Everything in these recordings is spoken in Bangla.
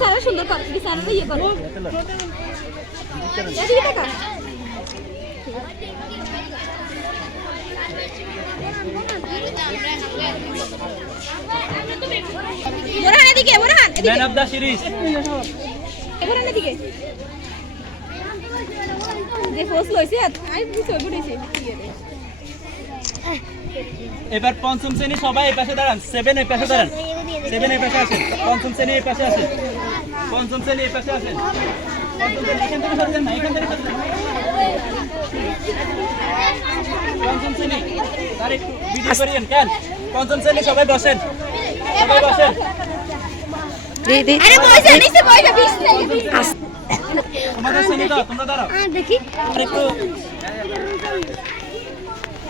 ফাইনাল সুন্দর কর ম্যান অফ দ্য সিরিজ এবার পঞ্চম শ্রেণি সবাই এই পাশে দাঁড়ান। সেভেন এই পাশে দাঁড়ান। সেভেন এই পাশে আসেন। পঞ্চম শ্রেণি এই পাশে আসেন। পঞ্চম শ্রেণি এই পাশে আসেন। পঞ্চম শ্রেণি পঞ্চম তার একটু পঞ্চম শ্রেণি সবাই বসেন। সবাই বসেন।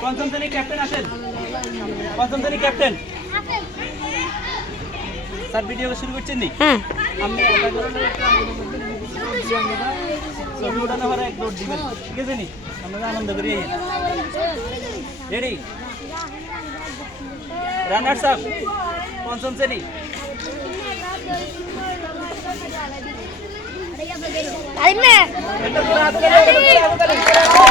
পঞ্চম শ্রেণি ক্যাপ্টেন আসেন। পঞ্চম শ্রেণি ক্যাপ্টেন। স্যার ভিডিও শুরু করছেন নি? হ্যাঁ। আপনি ছবি উঠানো হলে এক দৌড় দিবেন। ঠিক আছে নি? আমরা আনন্দ করি রেডি রানার্স আপ পঞ্চম শ্রেণি। Talim na! Talim!